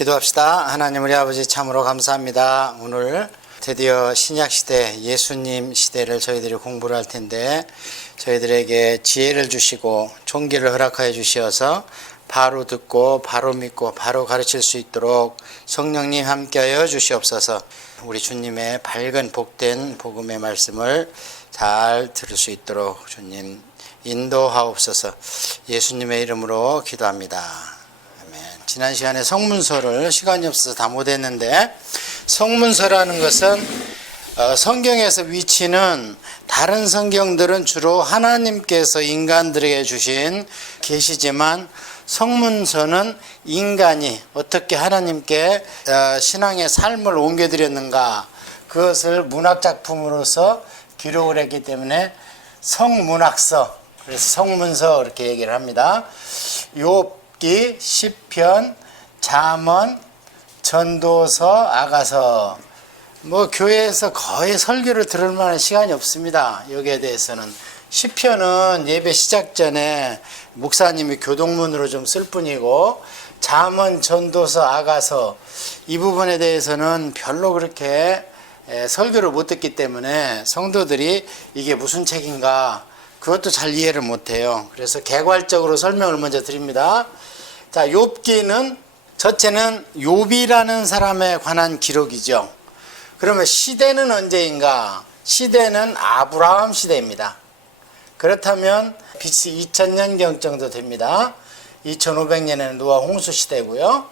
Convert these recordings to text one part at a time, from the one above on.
기도합시다. 하나님 우리 아버지 참으로 감사합니다. 오늘 드디어 신약시대 예수님 시대를 저희들이 공부를 할 텐데 저희들에게 지혜를 주시고 총기를 허락하여 주시어서 바로 듣고 바로 믿고 바로 가르칠 수 있도록 성령님 함께하여 주시옵소서. 우리 주님의 밝은 복된 복음의 말씀을 잘 들을 수 있도록 주님 인도하옵소서. 예수님의 이름으로 기도합니다. 지난 시간에 성문서를 시간이 없어서 다 못했는데, 성문서라는 것은 성경에서 위치는 다른 성경들은 주로 하나님께서 인간들에게 주신 계시지만 성문서는 인간이 어떻게 하나님께 신앙의 삶을 옮겨드렸는가, 그것을 문학작품으로서 기록을 했기 때문에 성문학서, 그래서 성문서 이렇게 얘기를 합니다. 욥기, 시편, 잠언, 전도서, 아가서. 교회에서 거의 설교를 들을 만한 시간이 없습니다. 여기에 대해서는. 시편은 예배 시작 전에 목사님이 교동문으로 좀 쓸 뿐이고, 잠언, 전도서, 아가서 이 부분에 대해서는 별로 그렇게 설교를 못 듣기 때문에 성도들이 이게 무슨 책인가 그것도 잘 이해를 못해요. 그래서 개괄적으로 설명을 먼저 드립니다. 자, 욥기는 전체는 욥이라는 사람에 관한 기록이죠. 그러면 시대는 언제인가? 시대는 아브라함 시대입니다. 그렇다면 BC 2000년경 정도 됩니다. 2500년에는 노아 홍수 시대고요.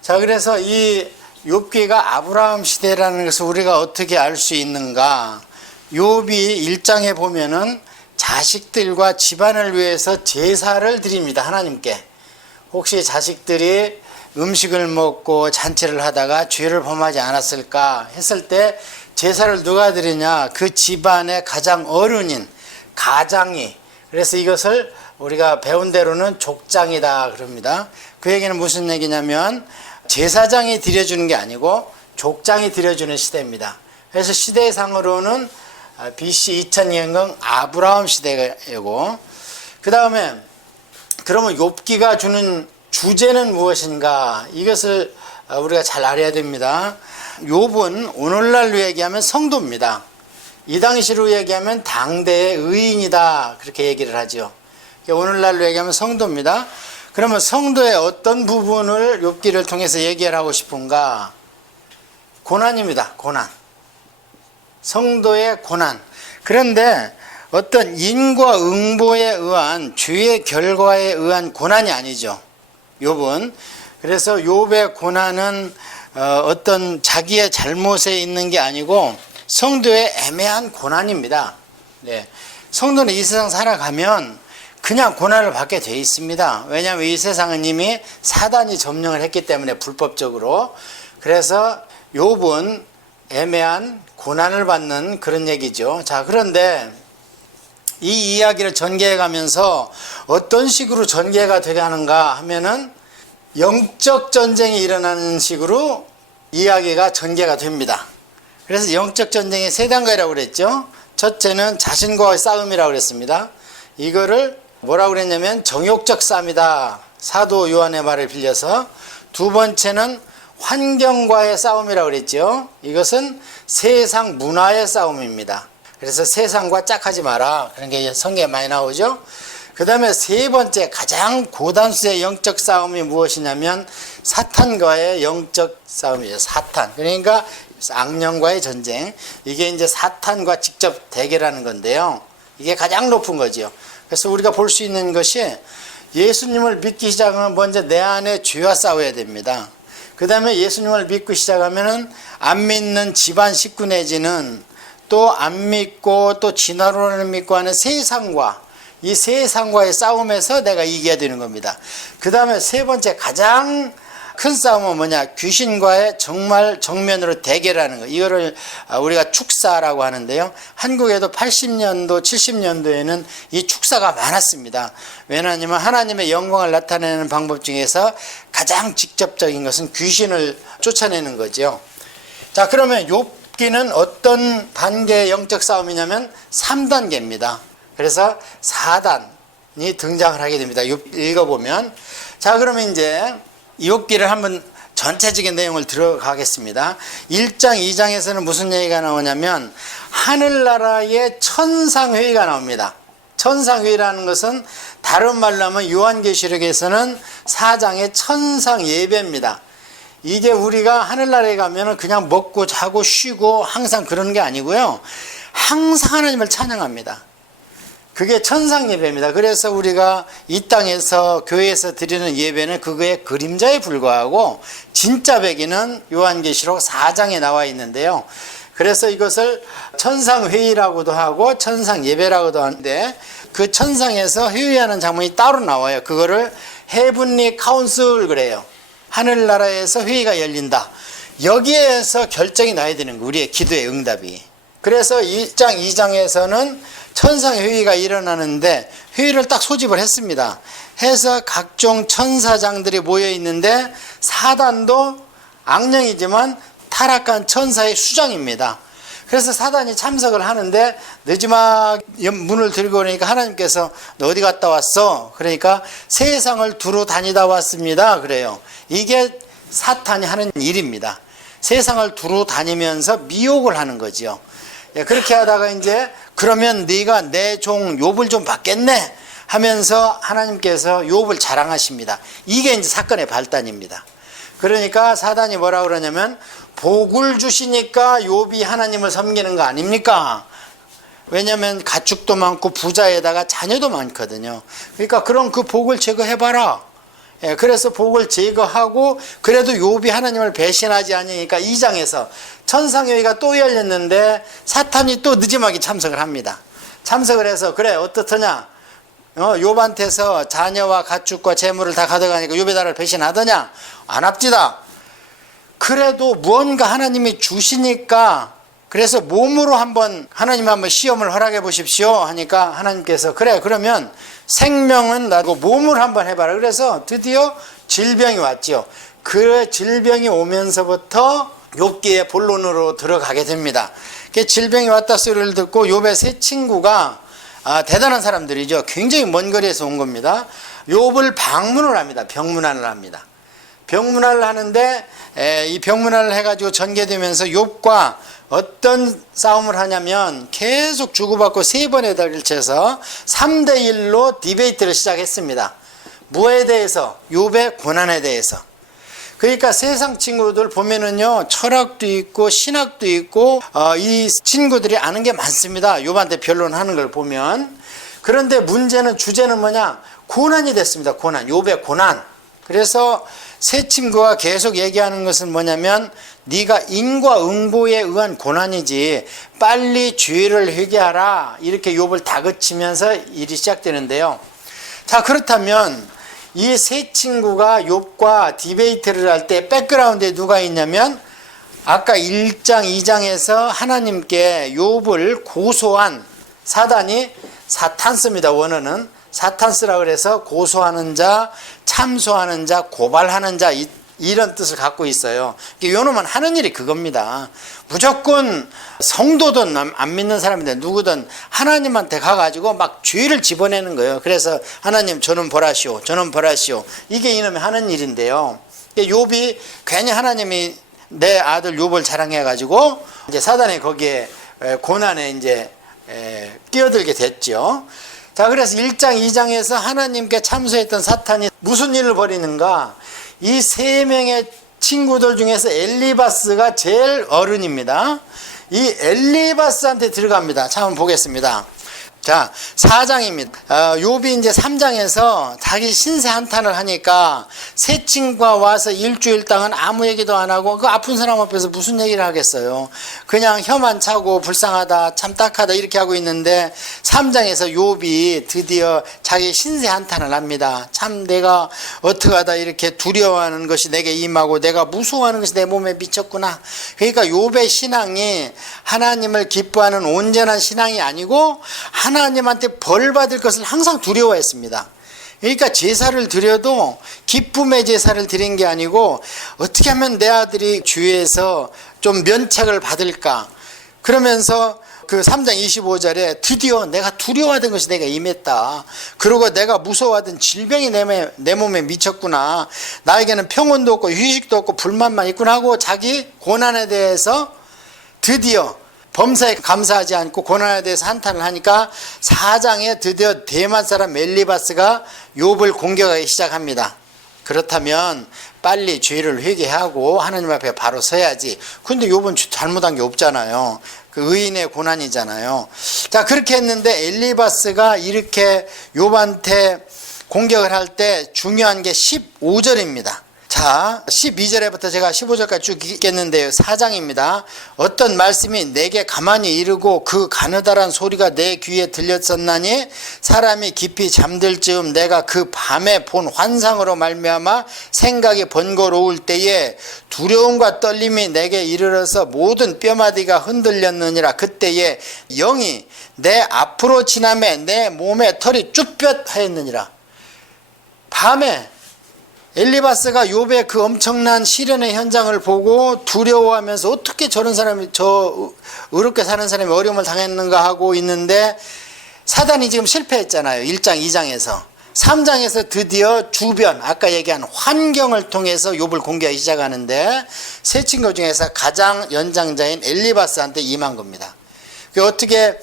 자, 그래서 이 욥기가 아브라함 시대라는 것을 우리가 어떻게 알 수 있는가? 욥이 1장에 보면은 자식들과 집안을 위해서 제사를 드립니다. 하나님께. 혹시 자식들이 음식을 먹고 잔치를 하다가 죄를 범하지 않았을까 했을 때 제사를 누가 드리냐? 그 집안의 가장 어른인 가장이. 그래서 이것을 우리가 배운 대로는 족장이다 그럽니다. 그 얘기는 무슨 얘기냐면 제사장이 드려주는 게 아니고 족장이 드려주는 시대입니다. 그래서 시대상으로는 BC 2000년경 아브라함 시대이고, 그 다음에 그러면 욥기가 주는 주제는 무엇인가? 이것을 우리가 잘 알아야 됩니다. 욥은 오늘날로 얘기하면 성도입니다. 이 당시로 얘기하면 당대의 의인이다 그렇게 얘기를 하죠. 오늘날로 얘기하면 성도입니다. 그러면 성도의 어떤 부분을 욥기를 통해서 얘기를 하고 싶은가? 고난입니다. 고난. 성도의 고난. 그런데 어떤 인과 응보에 의한 죄의 결과에 의한 고난이 아니죠. 욥은. 그래서 욥의 고난은 어떤 자기의 잘못에 있는 게 아니고 성도의 애매한 고난입니다. 네. 성도는 이 세상 살아가면 그냥 고난을 받게 돼 있습니다. 왜냐하면 이 세상은 이미 사단이 점령을 했기 때문에 불법적으로. 그래서 욥은 애매한 고난을 받는 그런 얘기죠. 자, 그런데 이 이야기를 전개해 가면서 어떤 식으로 전개가 되게 하는가 하면은 영적 전쟁이 일어나는 식으로 이야기가 전개가 됩니다. 그래서 영적 전쟁의 세 단계라고 그랬죠. 첫째는 자신과의 싸움이라고 그랬습니다. 이거를 뭐라고 그랬냐면 정욕적 싸움이다. 사도 요한의 말을 빌려서. 두 번째는 환경과의 싸움이라고 그랬죠. 이것은 세상 문화의 싸움입니다. 그래서 세상과 짝하지 마라. 그런 게 성경에 많이 나오죠. 그 다음에 세 번째 가장 고단수의 영적 싸움이 무엇이냐면 사탄과의 영적 싸움이죠. 사탄. 그러니까 악령과의 전쟁. 이게 이제 사탄과 직접 대결하는 건데요. 이게 가장 높은 거죠. 그래서 우리가 볼 수 있는 것이 예수님을 믿기 시작하면 먼저 내 안에 죄와 싸워야 됩니다. 그 다음에 예수님을 믿고 시작하면은 안 믿는 집안 식구 내지는 또 안 믿고 또 진화론을 믿고 하는 세상과 이 세상과의 싸움에서 내가 이겨야 되는 겁니다. 그 다음에 세 번째 가장 큰 싸움은 뭐냐? 귀신과의 정말 정면으로 대결하는 거. 이거를 우리가 축사라고 하는데요. 한국에도 80년도, 70년도에는 이 축사가 많았습니다. 왜냐하면 하나님의 영광을 나타내는 방법 중에서 가장 직접적인 것은 귀신을 쫓아내는 거죠. 자, 그러면 욥기는 어떤 단계의 영적 싸움이냐면 3단계입니다. 그래서 4단이 등장을 하게 됩니다. 읽어보면. 자, 그러면 이제 욥기를 한번 전체적인 내용을 들어가겠습니다. 1장 2장에서는 무슨 얘기가 나오냐면 하늘나라의 천상회의가 나옵니다. 천상회의라는 것은 다른 말로 하면 요한계시록에서는 4장의 천상예배입니다. 이게 우리가 하늘나라에 가면 그냥 먹고 자고 쉬고 항상 그런 게 아니고요, 항상 하나님을 찬양합니다. 그게 천상예배입니다. 그래서 우리가 이 땅에서 교회에서 드리는 예배는 그거의 그림자에 불과하고 진짜 배기는 요한계시록 4장에 나와 있는데요. 그래서 이것을 천상회의라고도 하고 천상예배라고도 하는데, 그 천상에서 회의하는 장면이 따로 나와요. 그거를 헤븐리 카운슬 그래요. 하늘나라에서 회의가 열린다. 여기에서 결정이 나야 되는 거예요, 우리의 기도의 응답이. 그래서 1장 2장에서는 천상회의가 일어나는데 회의를 딱 소집을 했습니다. 해서 각종 천사장들이 모여 있는데 사단도 악령이지만 타락한 천사의 수장입니다. 그래서 사단이 참석을 하는데 늦지막 문을 들고 오니까 하나님께서 너 어디 갔다 왔어? 그러니까 세상을 두루 다니다 왔습니다. 그래요. 이게 사탄이 하는 일입니다. 세상을 두루 다니면서 미혹을 하는 거죠. 그렇게 하다가 이제 그러면 네가 내 종 욥을 좀 받겠네 하면서 하나님께서 욥을 자랑하십니다. 이게 이제 사건의 발단입니다. 그러니까 사단이 뭐라 그러냐면 복을 주시니까 욥이 하나님을 섬기는 거 아닙니까? 왜냐하면 가축도 많고 부자에다가 자녀도 많거든요. 그러니까 그럼 그 복을 제거해봐라. 그래서 복을 제거하고 그래도 욥이 하나님을 배신하지 않으니까 2장에서 천상회의가 또 열렸는데 사탄이 또 늦지막이 참석을 합니다. 참석을 해서 그래 어떻더냐, 욥한테서 자녀와 가축과 재물을 다 가져가니까 욥이 나를 배신하더냐, 안 합디다. 그래도 무언가 하나님이 주시니까 그래서 몸으로 한번 하나님 한번 시험을 허락해 보십시오 하니까 하나님께서 그래 그러면 생명은 나고 몸을 한번 해봐라. 그래서 드디어 질병이 왔죠. 그 질병이 오면서부터 욥기의 본론으로 들어가게 됩니다. 그 질병이 왔다 소리를 듣고 욥의 세 친구가 대단한 사람들이죠. 굉장히 먼 거리에서 온 겁니다. 욥을 방문을 합니다. 병문안을 합니다. 병문안을 하는데 이 병문안을 해가지고 전개되면서 욥과 어떤 싸움을 하냐면 계속 주고받고 3번에 걸쳐서 3대1로 디베이트를 시작했습니다. 뭐에 대해서? 욥의 고난에 대해서. 그러니까 세상 친구들 보면은요, 철학도 있고 신학도 있고 이 친구들이 아는 게 많습니다. 욥한테 변론하는 걸 보면. 그런데 문제는, 주제는 뭐냐? 고난이 됐습니다. 고난, 욥의 고난. 그래서 세 친구가 계속 얘기하는 것은 뭐냐면 네가 인과 응보에 의한 고난이지 빨리 죄를 회개하라, 이렇게 욥을 다그치면서 일이 시작되는데요. 자, 그렇다면 이 세 친구가 욥과 디베이트를 할 때 백그라운드에 누가 있냐면 아까 1장 2장에서 하나님께 욥을 고소한 사단이 사탄스입니다. 원어는 사탄스라 그래서 고소하는 자, 참소하는 자, 고발하는 자, 이런 뜻을 갖고 있어요. 요놈은 하는 일이 그겁니다. 무조건 성도든 안 믿는 사람인데 누구든 하나님한테 가가지고 막 죄를 집어내는 거예요. 그래서 하나님 저는 벌하시오, 저는 벌하시오. 이게 이놈이 하는 일인데요. 욥이 괜히 하나님이 내 아들 욥을 자랑해가지고 이제 사단이 거기에 고난에 이제 끼어들게 됐죠. 자, 그래서 1장 2장에서 하나님께 참소했던 사탄이 무슨 일을 벌이는가? 이 3명의 친구들 중에서 엘리바스가 제일 어른입니다. 이 엘리바스한테 들어갑니다. 자, 한번 보겠습니다. 자, 4장입니다. 욥이 이제 3장에서 자기 신세 한탄을 하니까 세 친구가 와서 일주일 동안 아무 얘기도 안 하고 그 아픈 사람 앞에서 무슨 얘기를 하겠어요. 그냥 혀만 차고 불쌍하다, 참 딱하다 이렇게 하고 있는데 3장에서 욥이 드디어 자기 신세 한탄을 합니다. 참 내가 어떡하다 이렇게 두려워하는 것이 내게 임하고 내가 무서워하는 것이 내 몸에 미쳤구나. 그러니까 욥의 신앙이 하나님을 기뻐하는 온전한 신앙이 아니고 하나님한테 벌 받을 것을 항상 두려워했습니다. 그러니까 제사를 드려도 기쁨의 제사를 드린 게 아니고 어떻게 하면 내 아들이 주위에서 좀 면책을 받을까, 그러면서 그 3장 25절에 드디어 내가 두려워하던 것이 내가 임했다. 그리고 내가 무서워하던 질병이 내 몸에 미쳤구나. 나에게는 평온도 없고 휴식도 없고 불만만 있구나 하고 자기 고난에 대해서 드디어 범사에 감사하지 않고 고난에 대해서 한탄을 하니까 4장에 드디어 대만 사람 엘리바스가 욥을 공격하기 시작합니다. 그렇다면 빨리 죄를 회개하고 하나님 앞에 바로 서야지. 근데 욥은 잘못한 게 없잖아요. 그 의인의 고난이잖아요. 자, 그렇게 했는데 엘리바스가 이렇게 욥한테 공격을 할 때 중요한 게 15절입니다. 자, 12절에부터 제가 15절까지 쭉 읽겠는데요. 4장입니다. 어떤 말씀이 내게 가만히 이르고 그 가느다란 소리가 내 귀에 들렸었나니 사람이 깊이 잠들 즈음 내가 그 밤에 본 환상으로 말미암아 생각이 번거로울 때에 두려움과 떨림이 내게 이르러서 모든 뼈마디가 흔들렸느니라. 그때에 영이 내 앞으로 지나매 내 몸에 털이 쭈뼛하였느니라. 밤에 엘리바스가 욥의 그 엄청난 시련의 현장을 보고 두려워하면서 어떻게 저런 사람이, 저 의롭게 사는 사람이 어려움을 당했는가 하고 있는데 사단이 지금 실패했잖아요. 1장 2장에서 3장에서 드디어 주변, 아까 얘기한 환경을 통해서 욥을 공개하기 시작하는데 세 친구 중에서 가장 연장자인 엘리바스한테 임한 겁니다. 그 어떻게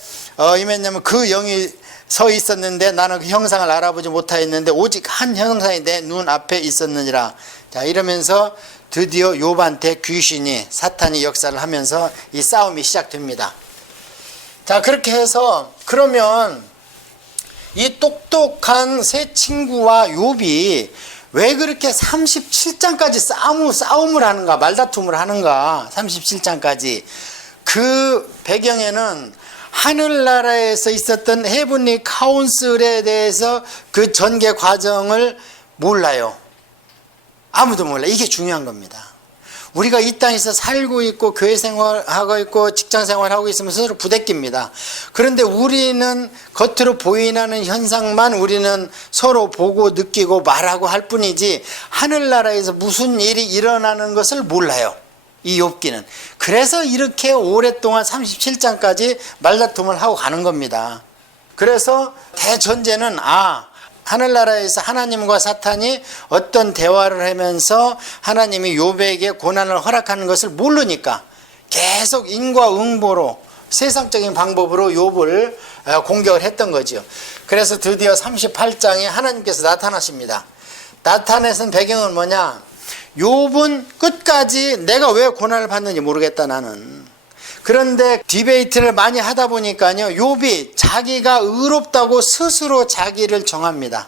임했냐면 그 영이 서 있었는데 나는 그 형상을 알아보지 못하였는데 오직 한 형상이 내 눈 앞에 있었느니라. 자, 이러면서 드디어 욥한테 귀신이, 사탄이 역사를 하면서 이 싸움이 시작됩니다. 자, 그렇게 해서 그러면 이 똑똑한 세 친구와 욥이 왜 그렇게 37장까지 싸움을 하는가, 말다툼을 하는가. 37장까지 그 배경에는 하늘나라에서 있었던 헤븐리 카운슬에 대해서 그 전개 과정을 몰라요. 아무도 몰라. 이게 중요한 겁니다. 우리가 이 땅에서 살고 있고 교회 생활하고 있고 직장 생활하고 있으면 서로 부대끼입니다. 그런데 우리는 겉으로 보이는 현상만 우리는 서로 보고 느끼고 말하고 할 뿐이지 하늘나라에서 무슨 일이 일어나는 것을 몰라요. 이 욥기는. 그래서 이렇게 오랫동안 37장까지 말다툼을 하고 가는 겁니다. 그래서 대전제는 하늘나라에서 하나님과 사탄이 어떤 대화를 하면서 하나님이 욥에게 고난을 허락하는 것을 모르니까 계속 인과응보로 세상적인 방법으로 욥을 공격을 했던 거죠. 그래서 드디어 38장에 하나님께서 나타나십니다. 나타내선 배경은 뭐냐? 욥은 끝까지 내가 왜 고난을 받는지 모르겠다 나는. 그런데 디베이트를 많이 하다 보니까요, 욥이 자기가 의롭다고 스스로 자기를 정합니다.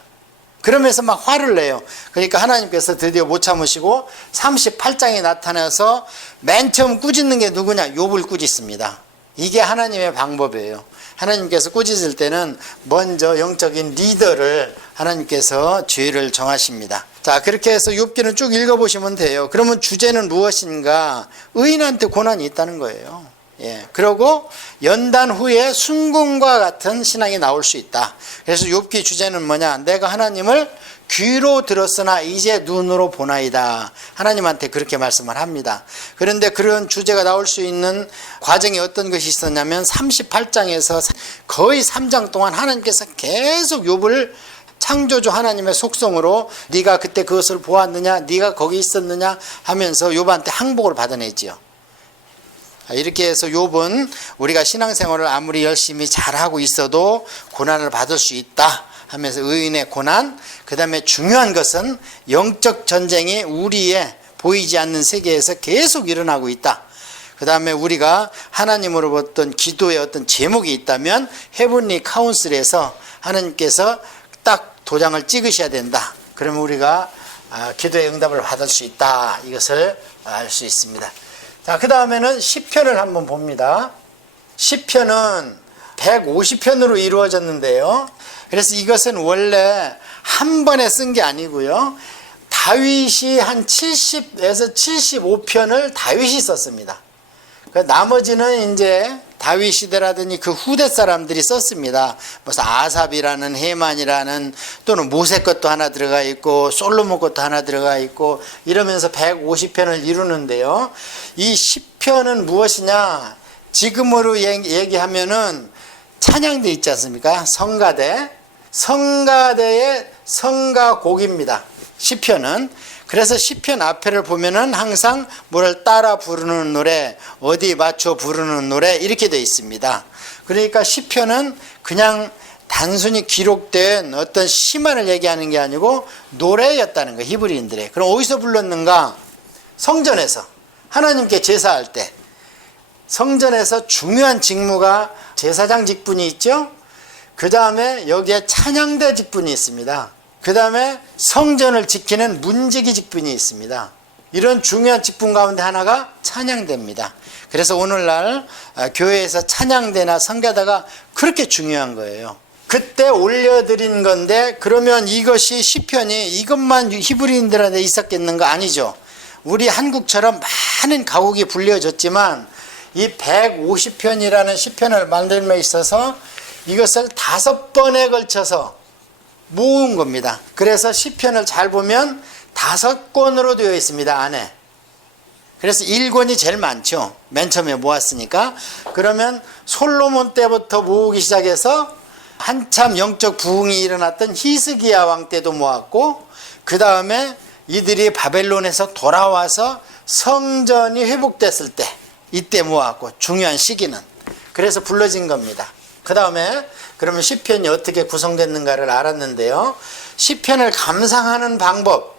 그러면서 막 화를 내요. 그러니까 하나님께서 드디어 못 참으시고 38장에 나타나서 맨 처음 꾸짖는 게 누구냐? 욥을 꾸짖습니다. 이게 하나님의 방법이에요. 하나님께서 꾸짖을 때는 먼저 영적인 리더를 하나님께서 죄를 정하십니다. 자, 그렇게 해서 욥기는 쭉 읽어보시면 돼요. 그러면 주제는 무엇인가? 의인한테 고난이 있다는 거예요. 예. 그리고 연단 후에 순금과 같은 신앙이 나올 수 있다. 그래서 욥기 주제는 뭐냐? 내가 하나님을 귀로 들었으나 이제 눈으로 보나이다. 하나님한테 그렇게 말씀을 합니다. 그런데 그런 주제가 나올 수 있는 과정이 어떤 것이 있었냐면 38장에서 거의 3장 동안 하나님께서 계속 욥을 창조주 하나님의 속성으로 네가 그때 그것을 보았느냐, 네가 거기 있었느냐 하면서 욥한테 항복을 받아내지요. 이렇게 해서 욥은 우리가 신앙생활을 아무리 열심히 잘하고 있어도 고난을 받을 수 있다 하면서 의인의 고난, 그 다음에 중요한 것은 영적 전쟁이 우리의 보이지 않는 세계에서 계속 일어나고 있다. 그 다음에 우리가 하나님으로부터 기도의 어떤 제목이 있다면 헤븐리 카운슬에서 하나님께서 딱 도장을 찍으셔야 된다. 그러면 우리가 기도의 응답을 받을 수 있다. 이것을 알 수 있습니다. 자, 그 다음에는 시편을 한번 봅니다. 시편은 150편으로 이루어졌는데요. 그래서 이것은 원래 한 번에 쓴 게 아니고요. 다윗이 한 70에서 75편을 다윗이 썼습니다. 나머지는 이제 다윗 시대라더니 그 후대 사람들이 썼습니다. 무슨 아삽이라는, 헤만이라는, 또는 모세 것도 하나 들어가 있고 솔로몬 것도 하나 들어가 있고 이러면서 150편을 이루는데요. 이 시편은 무엇이냐? 지금으로 얘기하면은 찬양대 있지 않습니까? 성가대. 성가대의 성가곡입니다. 시편은. 그래서 시편 앞에를 보면은 항상 뭐를 따라 부르는 노래, 어디 맞춰 부르는 노래 이렇게 되어 있습니다. 그러니까 시편은 그냥 단순히 기록된 어떤 시만을 얘기하는 게 아니고 노래였다는 거예요. 히브리인들의. 그럼 어디서 불렀는가? 성전에서. 하나님께 제사할 때. 성전에서 중요한 직무가 제사장 직분이 있죠. 그 다음에 여기에 찬양대 직분이 있습니다. 그 다음에 성전을 지키는 문지기 직분이 있습니다. 이런 중요한 직분 가운데 하나가 찬양대입니다. 그래서 오늘날 교회에서 찬양대나 성가대가 그렇게 중요한 거예요. 그때 올려드린 건데 그러면 이것이 시편이 이것만 히브리인들한테 있었겠는가? 아니죠. 우리 한국처럼 많은 가곡이 불려졌지만 이 150편이라는 시편을 만들며 있어서 이것을 5번에 걸쳐서 모은 겁니다. 그래서 시편을 잘 보면 5권으로 되어 있습니다. 안에. 그래서 1권이 제일 많죠. 맨 처음에 모았으니까. 그러면 솔로몬 때부터 모으기 시작해서 한참 영적 부흥이 일어났던 히스기야 왕 때도 모았고, 그 다음에 이들이 바벨론에서 돌아와서 성전이 회복됐을 때 이때 모았고, 중요한 시기는. 그래서 불러진 겁니다. 그 다음에 그러면 시편이 어떻게 구성됐는가를 알았는데요. 시편을 감상하는 방법.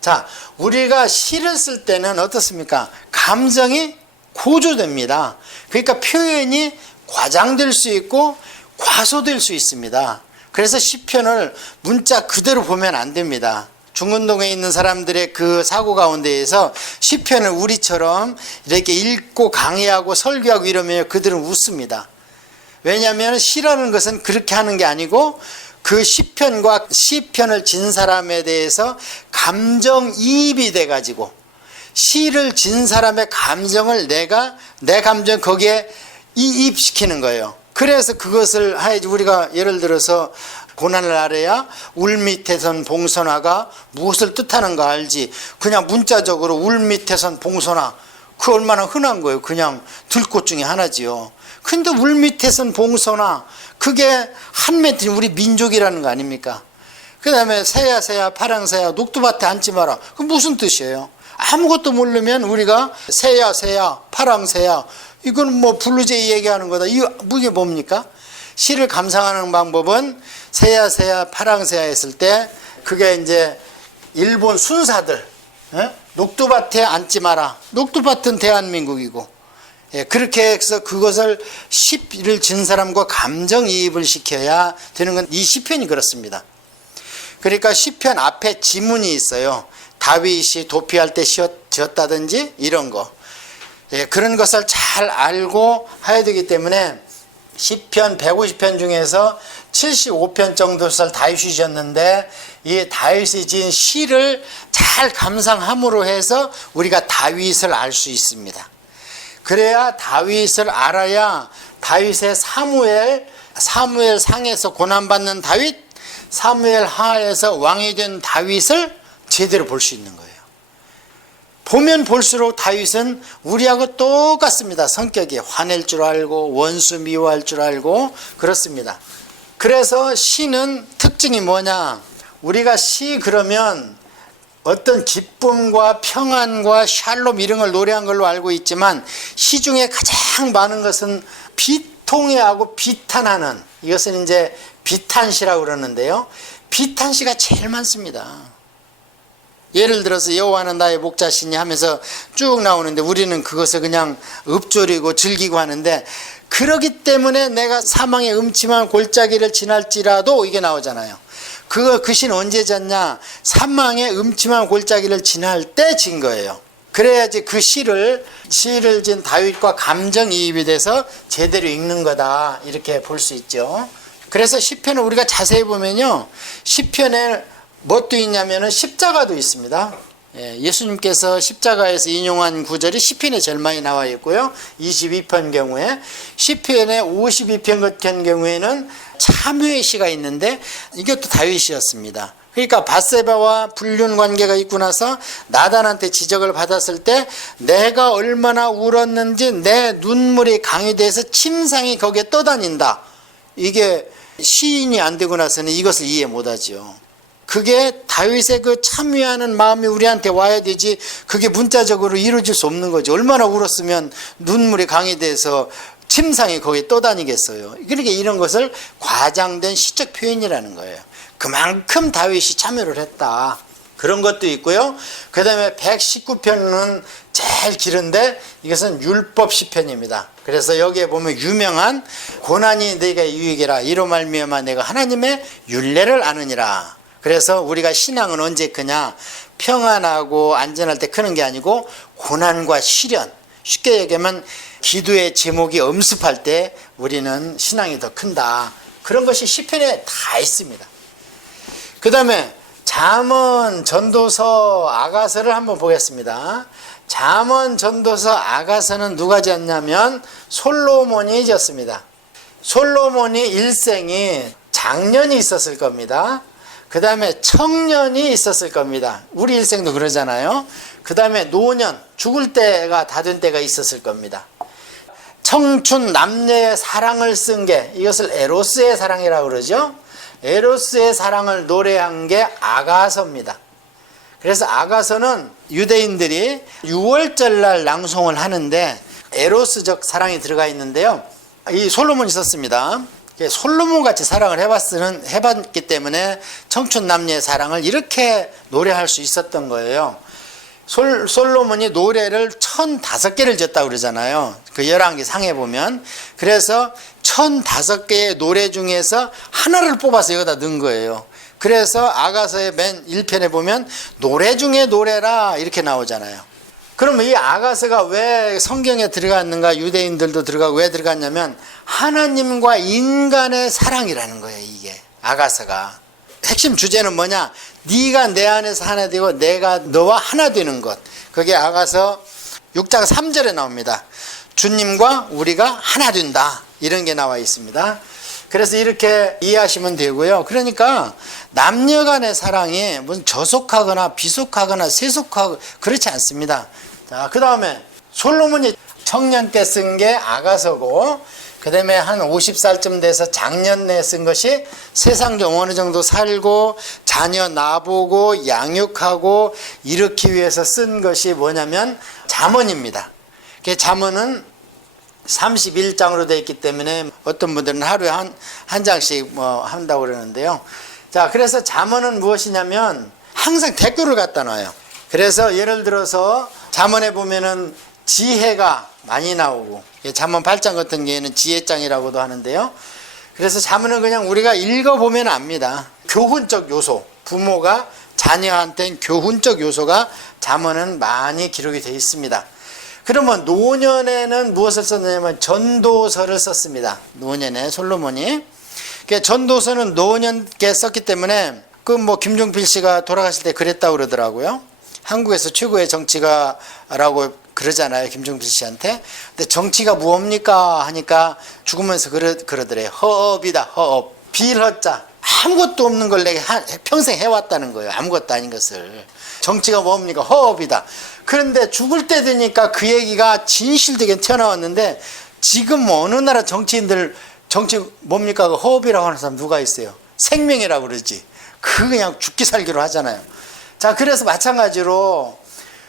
자, 우리가 시를 쓸 때는 어떻습니까? 감정이 고조됩니다. 그러니까 표현이 과장될 수 있고 과소될 수 있습니다. 그래서 시편을 문자 그대로 보면 안 됩니다. 중근동에 있는 사람들의 그 사고 가운데에서 시편을 우리처럼 이렇게 읽고 강의하고 설교하고 이러면 그들은 웃습니다. 왜냐하면 시라는 것은 그렇게 하는 게 아니고 그 시편과 시편을 진 사람에 대해서 감정이입이 돼가지고 시를 진 사람의 감정을 내 감정 거기에 이입시키는 거예요. 그래서 그것을 하야지. 우리가 예를 들어서 고난을 알아야 울 밑에선 봉선화가 무엇을 뜻하는가 알지. 그냥 문자적으로 울 밑에선 봉선화, 그 얼마나 흔한 거예요. 그냥 들꽃 중에 하나지요. 근데 울 밑에선 봉선화, 그게 한메트리 우리 민족이라는 거 아닙니까? 그 다음에 새야 새야 파랑새야 녹두밭에 앉지 마라. 그 무슨 뜻이에요? 아무것도 모르면 우리가 새야 새야 파랑새야, 이건 뭐 블루제이 얘기하는 거다. 이게 뭡니까? 시를 감상하는 방법은 새야 새야 파랑새야 했을 때 그게 이제 일본 순사들, 녹두밭에 앉지 마라. 녹두밭은 대한민국이고, 그렇게 해서 그것을 시를 진 사람과 감정이입을 시켜야 되는 건 이 시편이 그렇습니다. 그러니까 시편 앞에 지문이 있어요. 다윗이 도피할 때 지었다든지 이런 거. 그런 것을 잘 알고 해야 되기 때문에 시편 150편 중에서 75편 정도를 다윗이 지었는데, 이 다윗이 지은 시를 잘 감상함으로 해서 우리가 다윗을 알 수 있습니다. 그래야 다윗을 알아야 다윗의 사무엘 상에서 고난받는 다윗, 사무엘 하에서 왕이 된 다윗을 제대로 볼 수 있는 거예요. 보면 볼수록 다윗은 우리하고 똑같습니다. 성격이 화낼 줄 알고 원수 미워할 줄 알고 그렇습니다. 그래서 시는 특징이 뭐냐? 우리가 시 그러면 어떤 기쁨과 평안과 샬롬 이런 걸 노래한 걸로 알고 있지만, 시 중에 가장 많은 것은 비통해하고 비탄하는, 이것은 이제 비탄시라고 그러는데요. 비탄시가 제일 많습니다. 예를 들어서 여호와는 나의 목자시니 하면서 쭉 나오는데 우리는 그것을 그냥 읊조리고 즐기고 하는데, 그러기 때문에 내가 사망의 음침한 골짜기를 지날지라도 이게 나오잖아요. 그 신 언제 졌냐? 사망의 음침한 골짜기를 지날 때 진 거예요. 그래야지 그 시를 진 다윗과 감정이입이 돼서 제대로 읽는 거다, 이렇게 볼 수 있죠. 그래서 시편을 우리가 자세히 보면요, 시편에 뭣도 있냐면은 십자가도 있습니다. 예수님께서 십자가에서 인용한 구절이 시편에 제일 많이 나와 있고요. 22편 경우에, 시편의 52편 같은 경우에는 참회의 시가 있는데 이것도 다윗이었습니다. 그러니까 밧세바와 불륜 관계가 있고 나서 나단한테 지적을 받았을 때 내가 얼마나 울었는지 내 눈물이 강이 돼서 침상이 거기에 떠다닌다. 이게 시인이 안 되고 나서는 이것을 이해 못하죠. 그게 다윗의 그 참여하는 마음이 우리한테 와야 되지, 그게 문자적으로 이루어질 수 없는 거죠. 얼마나 울었으면 눈물이 강이 돼서 침상이 거기에 떠다니겠어요. 그러니까 이런 것을 과장된 시적 표현이라는 거예요. 그만큼 다윗이 참여를 했다. 그런 것도 있고요. 그 다음에 119편은 제일 길은데 이것은 율법 시편입니다. 그래서 여기에 보면 유명한 고난이 내게 유익이라 이로 말미암아 내가 하나님의 율례를 아느니라. 그래서 우리가 신앙은 언제 크냐? 평안하고 안전할 때 크는 게 아니고 고난과 시련, 쉽게 얘기하면 기도의 제목이 엄습할 때 우리는 신앙이 더 큰다. 그런 것이 시편에 다 있습니다. 그 다음에 잠언, 전도서, 아가서를 한번 보겠습니다. 잠언, 전도서, 아가서는 누가 지었냐면 솔로몬이 지었습니다. 솔로몬이 일생이 장년이 있었을 겁니다. 그 다음에 청년이 있었을 겁니다. 우리 일생도 그러잖아요. 그 다음에 노년, 죽을 때가 다 된 때가 있었을 겁니다. 청춘 남녀의 사랑을 쓴 게, 이것을 에로스의 사랑이라고 그러죠. 에로스의 사랑을 노래한 게 아가서입니다. 그래서 아가서는 유대인들이 6월절날 낭송을 하는데 에로스적 사랑이 들어가 있는데요. 이 솔로몬이 썼습니다. 솔로몬같이 사랑을 해봤기 때문에 청춘 남녀의 사랑을 이렇게 노래할 수 있었던 거예요. 솔로몬이 노래를 1005개를 지었다고 그러잖아요. 그 열왕기 상에 보면. 그래서 1005개의 노래 중에서 하나를 뽑아서 여기다 넣은 거예요. 그래서 아가서의 맨 1편에 보면 노래 중에 노래라 이렇게 나오잖아요. 그러면 이 아가서가 왜 성경에 들어갔는가? 유대인들도 들어가고 왜 들어갔냐면 하나님과 인간의 사랑이라는 거예요. 이게 아가서가 핵심 주제는 뭐냐? 네가 내 안에서 하나 되고 내가 너와 하나 되는 것. 그게 아가서 6장 3절에 나옵니다. 주님과 우리가 하나 된다. 이런 게 나와 있습니다. 그래서 이렇게 이해하시면 되고요. 그러니까 남녀 간의 사랑이 무슨 저속하거나 비속하거나 세속하고 그렇지 않습니다. 자, 그 다음에 솔로몬이 청년 때 쓴 게 아가서고, 그 다음에 한 50살쯤 돼서 장년내에 쓴 것이 세상 좀 어느 정도 살고 자녀 나보고 양육하고 이렇기 위해서 쓴 것이 뭐냐면 잠언입니다. 잠언은 31장으로 되어 있기 때문에 어떤 분들은 하루에 한 장씩 뭐 한다고 그러는데요. 자, 그래서 잠언은 무엇이냐면 항상 댓글을 갖다 놔요. 그래서 예를 들어서 잠언에 보면은 지혜가 많이 나오고, 잠언 8장 같은 경우에는 지혜장이라고도 하는데요. 그래서 잠언은 그냥 우리가 읽어보면 압니다. 교훈적 요소, 부모가 자녀한테는 교훈적 요소가 잠언은 많이 기록이 되어 있습니다. 그러면 노년에는 무엇을 썼냐면 전도서를 썼습니다. 노년에 솔로몬이. 전도서는 노년께 썼기 때문에 그 뭐 김종필 씨가 돌아가실 때 그랬다고 그러더라고요. 한국에서 최고의 정치가라고 그러잖아요, 김종필 씨한테. 근데 정치가 무엇입니까 하니까 죽으면서 그러더래요. 허업이다, 허업. 빌허자. 아무것도 없는 걸 내가 평생 해왔다는 거예요. 아무것도 아닌 것을. 정치가 뭡니까? 허업이다. 그런데 죽을 때 되니까 그 얘기가 진실되게 튀어나왔는데, 지금 어느 나라 정치인들 정치 뭡니까? 그 허업이라고 하는 사람 누가 있어요? 생명이라고 그러지. 그냥 죽기 살기로 하잖아요. 자, 그래서 마찬가지로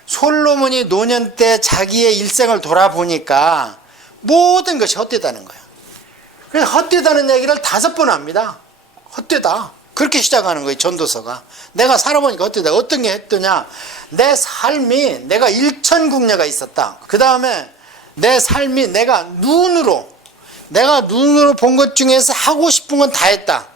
솔로몬이 노년 때 자기의 일생을 돌아보니까 모든 것이 헛되다는 거예요. 그래서 헛되다는 얘기를 5번 합니다. 헛되다. 그렇게 시작하는 거예요, 전도서가. 내가 살아보니까 헛되다. 어떤 게 헛되냐? 내 삶이, 내가 일천국녀가 있었다. 그 다음에 내 삶이 내가 눈으로 본 것 중에서 하고 싶은 건 다 했다.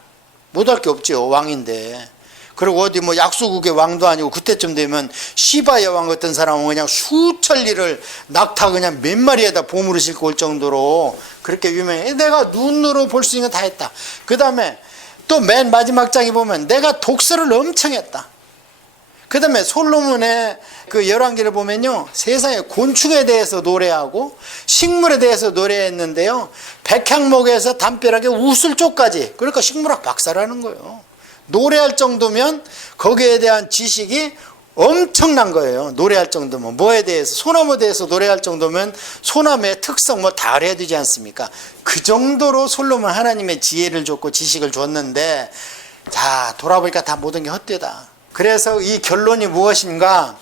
못할 게 없죠, 왕인데. 그리고 어디 뭐 약소국의 왕도 아니고, 그때쯤 되면 시바 여왕 같은 사람은 그냥 수천리를 낙타 그냥 몇 마리에다 보물을 싣고 올 정도로 그렇게 유명해. 내가 눈으로 볼 수 있는 거 다 했다. 그 다음에 또 맨 마지막 장에 보면 내가 독서를 엄청 했다. 그 다음에 솔로몬의 그 열왕기를 보면요, 세상에 곤충에 대해서 노래하고 식물에 대해서 노래했는데요, 백향목에서 담벼락에 우슬쪽까지. 그러니까 식물학 박사라는 거예요. 노래할 정도면 거기에 대한 지식이 엄청난 거예요. 노래할 정도면. 뭐에 대해서, 소나무에 대해서 노래할 정도면 소나무의 특성 뭐 다 알아야 되지 않습니까? 그 정도로 솔로몬 하나님의 지혜를 줬고 지식을 줬는데, 자, 돌아보니까 다 모든 게 헛되다. 그래서 이 결론이 무엇인가?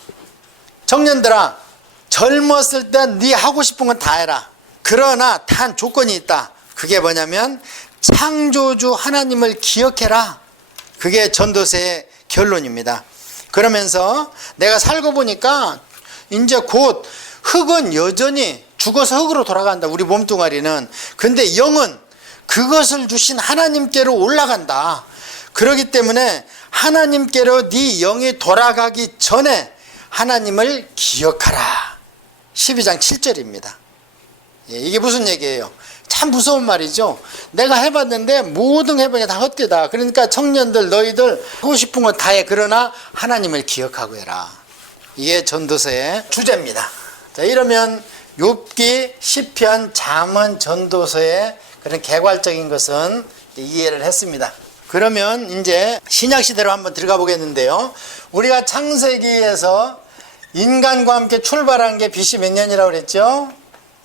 청년들아, 젊었을 때 네 하고 싶은 건 다 해라. 그러나 단 조건이 있다. 그게 뭐냐면 창조주 하나님을 기억해라. 그게 전도서의 결론입니다. 그러면서 내가 살고 보니까 이제 곧 흙은 여전히 죽어서 흙으로 돌아간다. 우리 몸뚱아리는. 근데 영은 그것을 주신 하나님께로 올라간다. 그렇기 때문에 하나님께로 네 영이 돌아가기 전에 하나님을 기억하라. 12장 7절입니다. 이게 무슨 얘기예요? 참 무서운 말이죠. 내가 해봤는데 모든 해보니 다 헛되다. 그러니까 청년들, 너희들 하고 싶은 건 다 해. 그러나 하나님을 기억하고 해라. 이게 전도서의 주제입니다. 자, 이러면 욥기, 시편, 잠언, 전도서의 그런 개괄적인 것은 이해를 했습니다. 그러면 이제 신약 시대로 한번 들어가 보겠는데요. 우리가 창세기에서 인간과 함께 출발한 게 BC 몇 년이라고 그랬죠?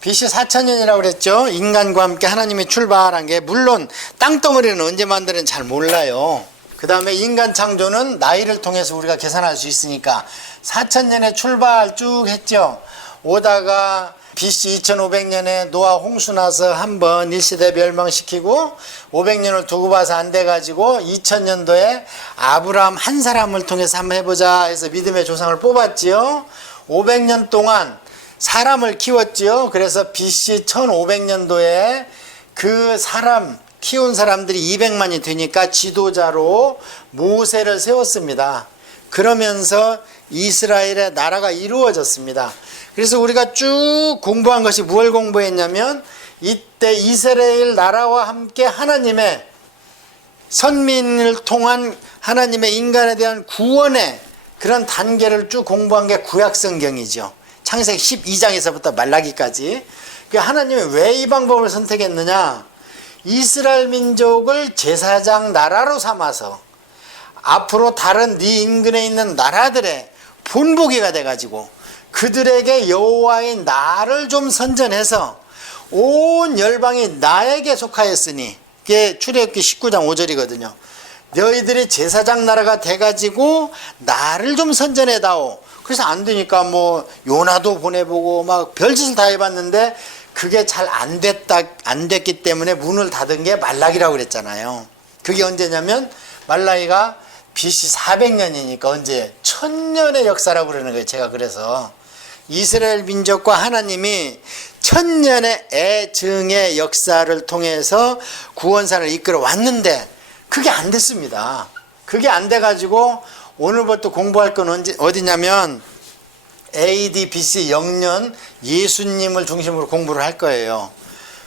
BC 4000년이라고 그랬죠. 인간과 함께 하나님이 출발한 게, 물론 땅덩어리는 언제 만드는지 잘 몰라요. 그 다음에 인간 창조는 나이를 통해서 우리가 계산할 수 있으니까 4000년에 출발 쭉 했죠. 오다가 BC 2500년에 노아 홍수 나서 한번 일시대 멸망시키고 500년을 두고 봐서 안 돼가지고 2000년도에 아브라함 한 사람을 통해서 한번 해보자 해서 믿음의 조상을 뽑았지요. 500년 동안 사람을 키웠지요. 그래서 BC 1500년도에 그 사람 키운 사람들이 200만이 되니까 지도자로 모세를 세웠습니다. 그러면서 이스라엘의 나라가 이루어졌습니다. 그래서 우리가 쭉 공부한 것이 무엇을 공부했냐면, 이때 이스라엘 나라와 함께 하나님의 선민을 통한 하나님의 인간에 대한 구원의 그런 단계를 쭉 공부한 게 구약성경이죠. 창세기 12장에서부터 말라기까지. 하나님이 왜 이 방법을 선택했느냐? 이스라엘 민족을 제사장 나라로 삼아서 앞으로 다른 네 인근에 있는 나라들의 본보기가 돼가지고 그들에게 여호와의 나를 좀 선전해서 온 열방이 나에게 속하였으니, 이게 출애굽기 19장 5절이거든요. 너희들이 제사장 나라가 돼가지고 나를 좀 선전해다오. 그래서 안 되니까 뭐 요나도 보내보고 막 별짓을 다 해봤는데 그게 잘 안 됐기 때문에 문을 닫은 게 말라기라고 그랬잖아요. 그게 언제냐면 말라기가 BC 400년이니까 언제? 1000년의 역사라고 그러는 거예요. 제가 그래서 이스라엘 민족과 하나님이 1000년의 애증의 역사를 통해서 구원사를 이끌어 왔는데 그게 안 됐습니다. 그게 안 돼가지고 오늘부터 공부할 건 어디냐면 AD BC 0년 예수님을 중심으로 공부를 할 거예요.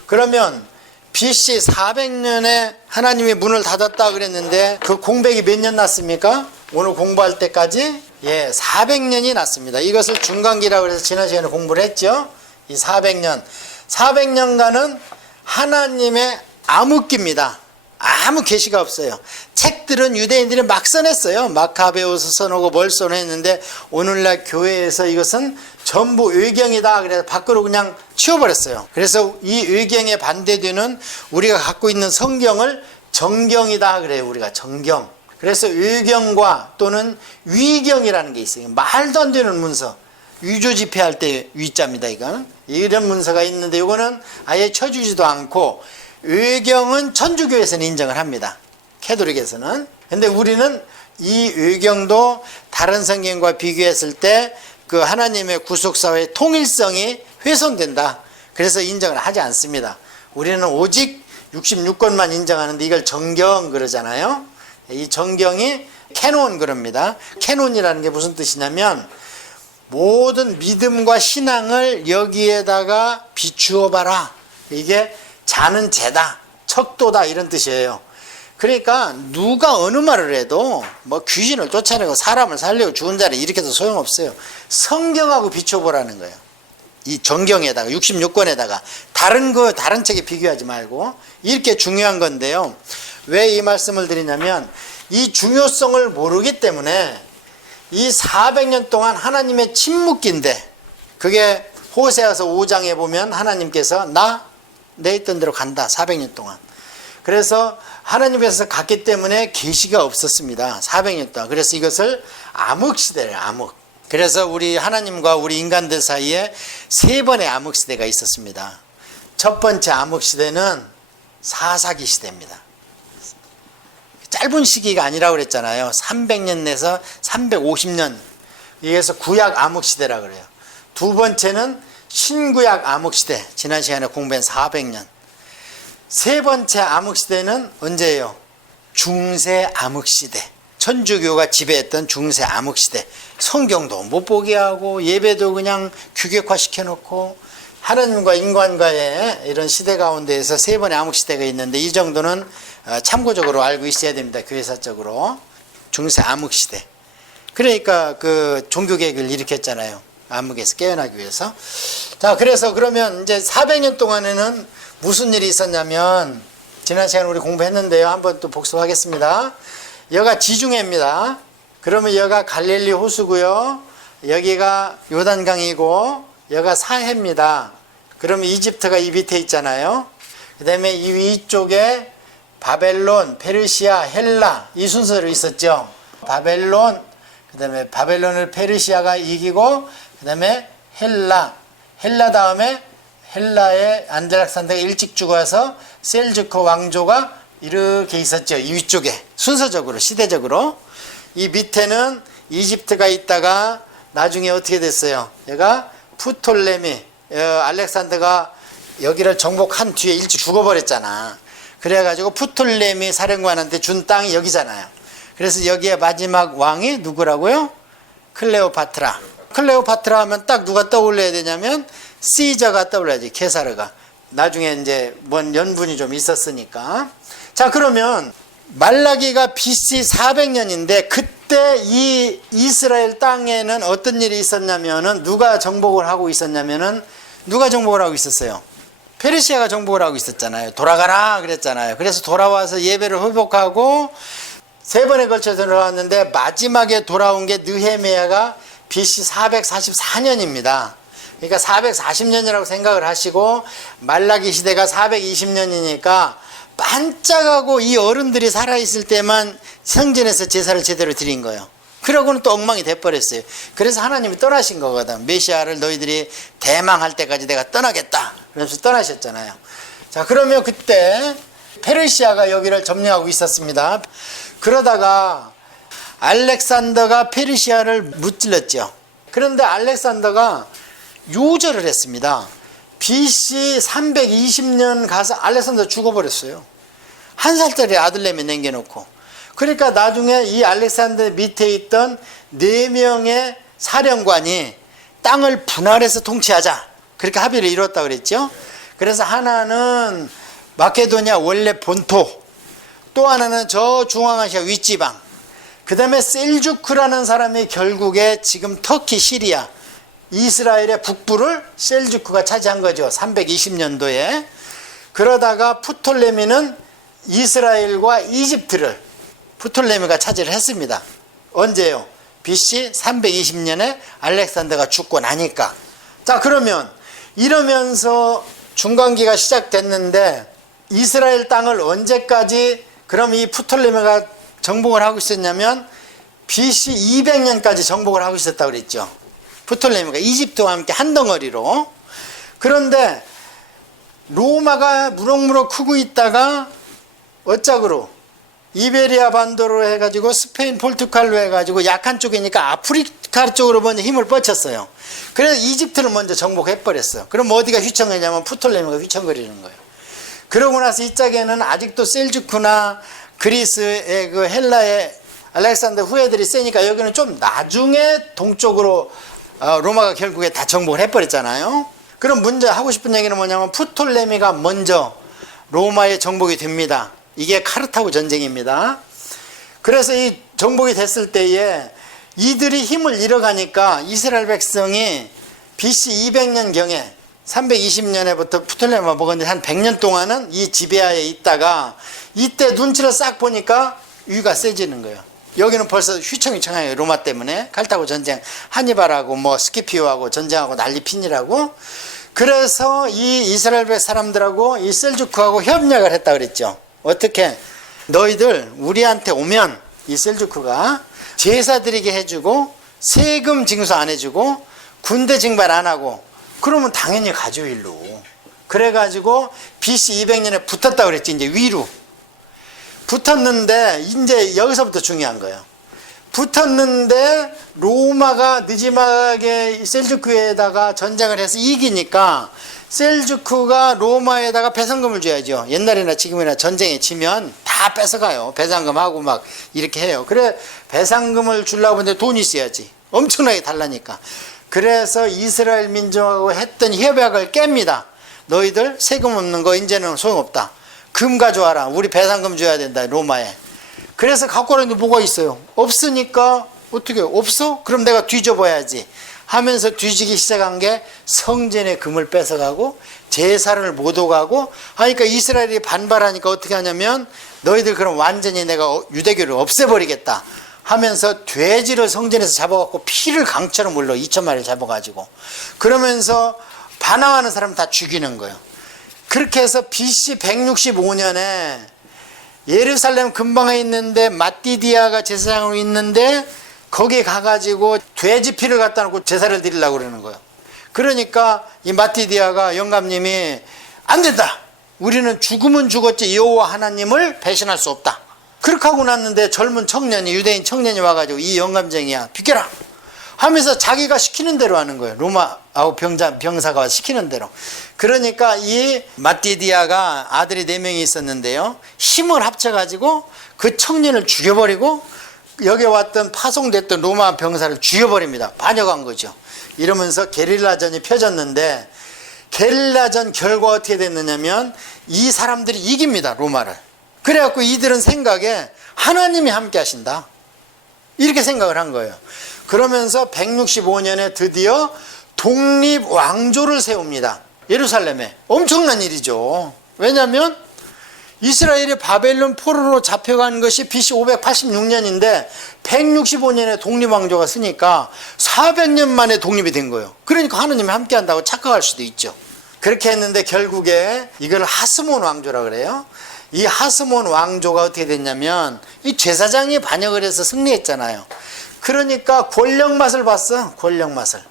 그러면 BC 400년에 하나님이 문을 닫았다 그랬는데 그 공백이 몇 년 났습니까? 오늘 공부할 때까지 400년이 났습니다. 이것을 중간기라고 해서 지난 시간에 공부를 했죠. 이 400년간은 하나님의 암흑기입니다. 아무 계시가 없어요. 책들은 유대인들이 막 써냈어요. 마카베오서 써놓고 뭘 써냈는데 오늘날 교회에서 이것은 전부 의경이다 그래서 밖으로 그냥 치워버렸어요. 그래서 이 의경에 반대되는 우리가 갖고 있는 성경을 정경이다 그래요. 우리가 정경. 그래서 의경과 또는 위경이라는 게 있어요. 말도 안 되는 문서. 위조 집회할 때 위자입니다. 이거는 이런 문서가 있는데 이거는 아예 쳐주지도 않고, 의경은 천주교에서는 인정을 합니다. 캐톨릭에서는. 근데 우리는 이 의경도 다른 성경과 비교했을 때 그 하나님의 구속사회의 통일성이 훼손된다. 그래서 인정을 하지 않습니다. 우리는 오직 66권만 인정하는데 이걸 정경 그러잖아요. 이 정경이 캐논 그럽니다. 캐논이라는 게 무슨 뜻이냐면 모든 믿음과 신앙을 여기에다가 비추어 봐라. 이게 자는 재다, 척도다 이런 뜻이에요. 그러니까 누가 어느 말을 해도 뭐 귀신을 쫓아내고 사람을 살리고 죽은 자를 일으켜도 소용없어요. 성경하고 비춰보라는 거예요. 이 정경에다가 66권에다가 다른 책에 비교하지 말고. 이렇게 중요한 건데요. 왜 이 말씀을 드리냐면 이 중요성을 모르기 때문에 이 400년 동안 하나님의 침묵기인데, 그게 호세아서 5장에 보면 하나님께서 내 있던 대로 간다 400년 동안. 그래서 하나님께서 갔기 때문에 계시가 없었습니다 400년 동안. 그래서 이것을 암흑시대예요. 암흑. 그래서 우리 하나님과 우리 인간들 사이에 세 번의 암흑시대가 있었습니다. 첫 번째 암흑시대는 사사기 시대입니다. 짧은 시기가 아니라고 그랬잖아요. 300년 내서 350년. 이래서 구약 암흑시대라 그래요. 두 번째는 신구약 암흑시대. 지난 시간에 공부한 400년. 세 번째 암흑시대는 언제예요? 중세 암흑시대. 천주교가 지배했던 중세 암흑시대. 성경도 못 보게 하고 예배도 그냥 규격화 시켜놓고 하나님과 인간과의 이런 시대 가운데에서 세 번의 암흑시대가 있는데, 이 정도는 참고적으로 알고 있어야 됩니다. 교회사적으로. 중세 암흑시대. 그러니까 그 종교개혁을 일으켰잖아요. 암흑에서 깨어나기 위해서. 자, 그래서 그러면 이제 400년 동안에는 무슨 일이 있었냐면, 지난 시간에 우리 공부했는데요. 한번 또 복습하겠습니다. 여가 지중해입니다. 그러면 여가 갈릴리 호수고요. 여기가 요단강이고, 여가 사해입니다. 그러면 이집트가 이 밑에 있잖아요. 그 다음에 이 위쪽에 바벨론, 페르시아, 헬라, 이 순서로 있었죠. 바벨론, 그 다음에 바벨론을 페르시아가 이기고, 그 다음에 헬라 다음에 헬라의 안드락산더가 일찍 죽어서 셀주크 왕조가 이렇게 있었죠. 이 위쪽에 순서적으로, 시대적으로. 이 밑에는 이집트가 있다가 나중에 어떻게 됐어요? 얘가 프톨레미, 알렉산더가 여기를 정복한 뒤에 일찍 죽어버렸잖아. 그래가지고 프톨레미 사령관한테 준 땅이 여기잖아요. 그래서 여기에 마지막 왕이 누구라고요? 클레오파트라. 클레오파트라 하면 딱 누가 떠올려야 되냐면 시저가 떠올라야지. 케사르가. 나중에 이제 뭔 연분이 좀 있었으니까. 자, 그러면 말라기가 BC 400년인데 그때 이 이스라엘 땅에는 어떤 일이 있었냐면은, 누가 정복을 하고 있었냐면은, 누가 정복을 하고 있었어요? 페르시아가 정복을 하고 있었잖아요. 돌아가라 그랬잖아요. 그래서 돌아와서 예배를 회복하고 세 번에 걸쳐서 돌아왔는데, 마지막에 돌아온 게 느헤미야가 BC 444년입니다. 그러니까 440년이라고 생각을 하시고, 말라기 시대가 420년이니까 반짝하고 이 어른들이 살아있을 때만 성전에서 제사를 제대로 드린 거예요. 그러고는 또 엉망이 돼버렸어요. 그래서 하나님이 떠나신 거거든. 메시아를 너희들이 대망할 때까지 내가 떠나겠다. 그래서 떠나셨잖아요. 자, 그러면 그때 페르시아가 여기를 점령하고 있었습니다. 그러다가 알렉산더가 페르시아를 무찔렀죠. 그런데 알렉산더가 요절을 했습니다. BC 320년 가서 알렉산더 죽어버렸어요. 1살짜리 아들내미 남겨놓고. 그러니까 나중에 이 알렉산더 밑에 있던 4명의 사령관이 땅을 분할해서 통치하자, 그렇게 합의를 이뤘다고 그랬죠. 그래서 하나는 마케도니아 원래 본토, 또 하나는 저 중앙아시아 윗지방, 그 다음에 셀주크라는 사람이 결국에 지금 터키, 시리아, 이스라엘의 북부를 셀주크가 차지한 거죠. 320년도에. 그러다가 프톨레미는 이스라엘과 이집트를 프톨레미가 차지를 했습니다. 언제요? BC 320년에 알렉산더가 죽고 나니까. 자, 그러면 이러면서 중간기가 시작됐는데, 이스라엘 땅을 언제까지 그럼 이 프톨레미가 정복을 하고 있었냐면 BC 200년까지 정복을 하고 있었다고 그랬죠. 프톨레미가 이집트와 함께 한 덩어리로. 그런데 로마가 무럭무럭 크고 있다가 어짝으로 이베리아 반도로 해가지고 스페인, 포르투갈로 해가지고 약한 쪽이니까 아프리카 쪽으로 먼저 힘을 뻗쳤어요. 그래서 이집트를 먼저 정복해버렸어요. 그럼 어디가 휘청거리냐면 프톨레미가 휘청거리는 거예요. 그러고 나서 이 짝에는 아직도 셀주크나 그리스의 그 헬라의 알렉산더 후예들이 세니까 여기는 좀 나중에 동쪽으로 로마가 결국에 다 정복을 해버렸잖아요. 그럼 문제 하고 싶은 얘기는 뭐냐면, 프톨레미가 먼저 로마에 정복이 됩니다. 이게 카르타고 전쟁입니다. 그래서 이 정복이 됐을 때에 이들이 힘을 잃어가니까 이스라엘 백성이 BC 200년경에 320년에부터 프톨레미가 먹었는데 한 100년 동안은 이 지베아에 있다가, 이때 눈치를 싹 보니까 위가 세지는 거예요. 여기는 벌써 휘청휘청해요. 로마 때문에 칼타고 전쟁, 하니발하고 뭐 스키피오하고 전쟁하고 난리 핀이라고. 그래서 이 이스라엘 사람들하고 이 셀주크하고 협력을 했다 그랬죠. 어떻게? 너희들 우리한테 오면 이 셀주크가 제사 드리게 해주고 세금 징수 안 해주고 군대 징발 안 하고 그러면 당연히 가죠 일로. 그래가지고 BC 200년에 붙었다 그랬지. 이제 위로 붙었는데 이제 여기서부터 중요한 거예요. 붙었는데 로마가 느지막하게 셀주크에다가 전쟁을 해서 이기니까 셀주크가 로마에다가 배상금을 줘야죠. 옛날이나 지금이나 전쟁에 지면 다 뺏어가요. 배상금하고 막 이렇게 해요. 그래 배상금을 주려고 하는데 돈이 있어야지. 엄청나게 달라니까. 그래서 이스라엘 민족하고 했던 협약을 깹니다. 너희들 세금 없는 거 이제는 소용없다. 금 가져와라. 우리 배상금 줘야 된다 로마에. 그래서 갖고 오라는데 뭐가 있어요? 없으니까 어떻게 없어? 그럼 내가 뒤져봐야지 하면서 뒤지기 시작한 게 성전의 금을 뺏어가고 제사를 못 오가고 하니까 이스라엘이 반발하니까 어떻게 하냐면 너희들 그럼 완전히 내가 유대교를 없애버리겠다 하면서 돼지를 성전에서 잡아갖고 피를 강처럼 물러 2,000마리를 잡아가지고 그러면서 반항하는 사람 다 죽이는 거예요. 그렇게 해서 BC 165년에 예루살렘 근방에 있는데 마띠디아가 제사장으로 있는데 거기 가가지고 돼지 피를 갖다 놓고 제사를 드리려고 그러는 거예요. 그러니까 이 마띠디아가 영감님이 안 된다. 우리는 죽으면 죽었지 여호와 하나님을 배신할 수 없다. 그렇게 하고 났는데 젊은 청년이 유대인 청년이 와가지고 이 영감쟁이야 비켜라 하면서 자기가 시키는 대로 하는 거예요. 로마하고 병사가 시키는 대로. 그러니까 이 마띠디아가 아들이 4명이 있었는데요. 힘을 합쳐가지고 그 청년을 죽여버리고 여기 왔던 파송됐던 로마 병사를 죽여버립니다. 반역한 거죠. 이러면서 게릴라전이 펴졌는데 게릴라전 결과 어떻게 됐느냐면 이 사람들이 이깁니다. 로마를. 그래갖고 이들은 생각에 하나님이 함께 하신다. 이렇게 생각을 한 거예요. 그러면서 165년에 드디어 독립왕조를 세웁니다. 예루살렘에. 엄청난 일이죠. 왜냐하면 이스라엘이 바벨론 포로로 잡혀간 것이 BC 586년인데 165년에 독립왕조가 쓰니까 400년 만에 독립이 된 거예요. 그러니까 하느님이 함께 한다고 착각할 수도 있죠. 그렇게 했는데 결국에 이걸 하스몬 왕조라 그래요. 이 하스몬 왕조가 어떻게 됐냐면 이 제사장이 반역을 해서 승리했잖아요. 그러니까 권력 맛을 봤어. 권력 맛을.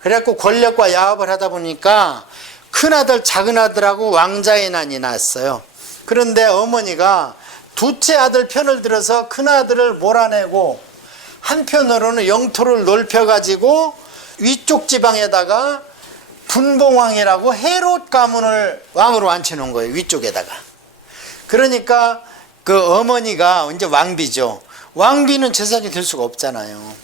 그래갖고 권력과 야합을 하다 보니까 큰아들 작은아들하고 왕자의 난이 났어요. 그런데 어머니가 둘째 아들 편을 들어서 큰아들을 몰아내고 한편으로는 영토를 넓혀가지고 위쪽 지방에다가 분봉왕이라고 헤롯 가문을 왕으로 앉혀놓은 거예요. 위쪽에다가. 그러니까 그 어머니가 이제 왕비죠. 왕비는 제사장이 될 수가 없잖아요.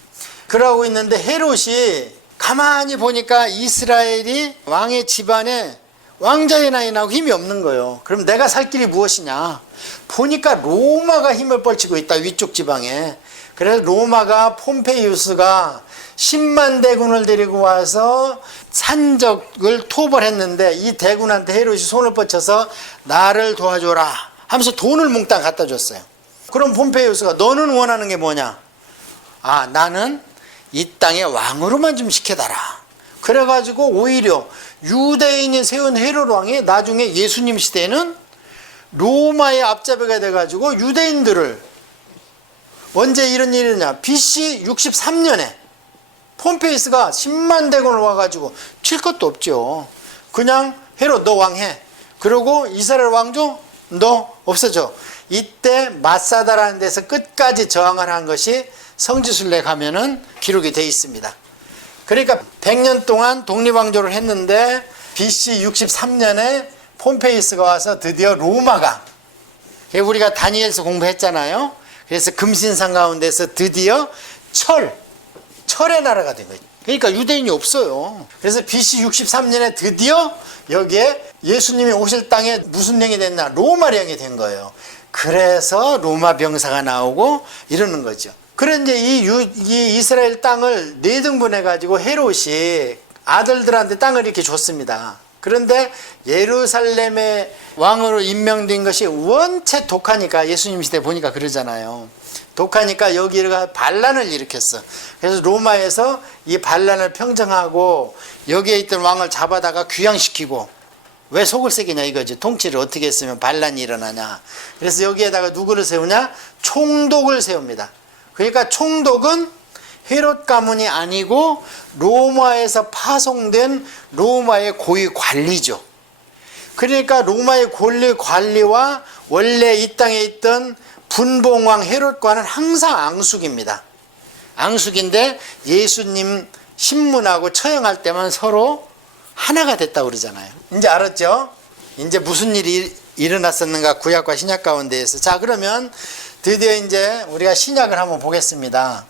그러고 있는데 헤롯이 가만히 보니까 이스라엘이 왕의 집안에 왕자의 나이 나고 힘이 없는 거예요. 그럼 내가 살 길이 무엇이냐? 보니까 로마가 힘을 뻘치고 있다. 위쪽 지방에. 그래서 로마가 폼페이우스가 10만 대군을 데리고 와서 산적을 토벌했는데 이 대군한테 헤롯이 손을 뻗쳐서 나를 도와줘라 하면서 돈을 몽땅 갖다 줬어요. 그럼 폼페이우스가 너는 원하는 게 뭐냐? 아, 나는 이 땅의 왕으로만 좀 시켜달라. 그래가지고 오히려 유대인이 세운 헤롯 왕이 나중에 예수님 시대에는 로마의 앞잡이가 돼가지고 유대인들을 언제 이런 일이냐? BC 63년에 폼페이스가 10만 대군을 와가지고 칠 것도 없죠. 그냥 헤롯 너 왕해. 그리고 이스라엘 왕조 너 없어져. 이때 마사다라는 데서 끝까지 저항을 한 것이 성지순례 가면은 기록이 되어 있습니다. 그러니까 100년 동안 독립왕조를 했는데 BC 63년에 폼페이스가 와서 드디어 로마가, 우리가 다니엘서 공부했잖아요. 그래서 금신상 가운데서 드디어 철의 나라가 된 거예요. 그러니까 유대인이 없어요. 그래서 BC 63년에 드디어 여기에 예수님이 오실 땅에 무슨 영이 됐나? 로마 영이 된 거예요. 그래서 로마 병사가 나오고 이러는 거죠. 그런데 이 이스라엘 땅을 4등분해 가지고 헤롯이 아들들한테 땅을 이렇게 줬습니다. 그런데 예루살렘의 왕으로 임명된 것이 원체 독하니까 예수님 시대 보니까 그러잖아요. 독하니까 여기가 반란을 일으켰어. 그래서 로마에서 이 반란을 평정하고 여기에 있던 왕을 잡아다가 귀양시키고, 왜 속을 새기냐 이거지. 통치를 어떻게 했으면 반란이 일어나냐. 그래서 여기에다가 누구를 세우냐? 총독을 세웁니다. 그러니까 총독은 헤롯 가문이 아니고 로마에서 파송된 로마의 고위 관리죠. 그러니까 로마의 고위 관리와 원래 이 땅에 있던 분봉왕 헤롯과는 항상 앙숙입니다. 앙숙인데 예수님 신문하고 처형할 때만 서로 하나가 됐다고 그러잖아요. 이제 알았죠? 이제 무슨 일이 일어났었는가 구약과 신약 가운데에서. 자, 그러면 드디어 이제 우리가 신약을 한번 보겠습니다.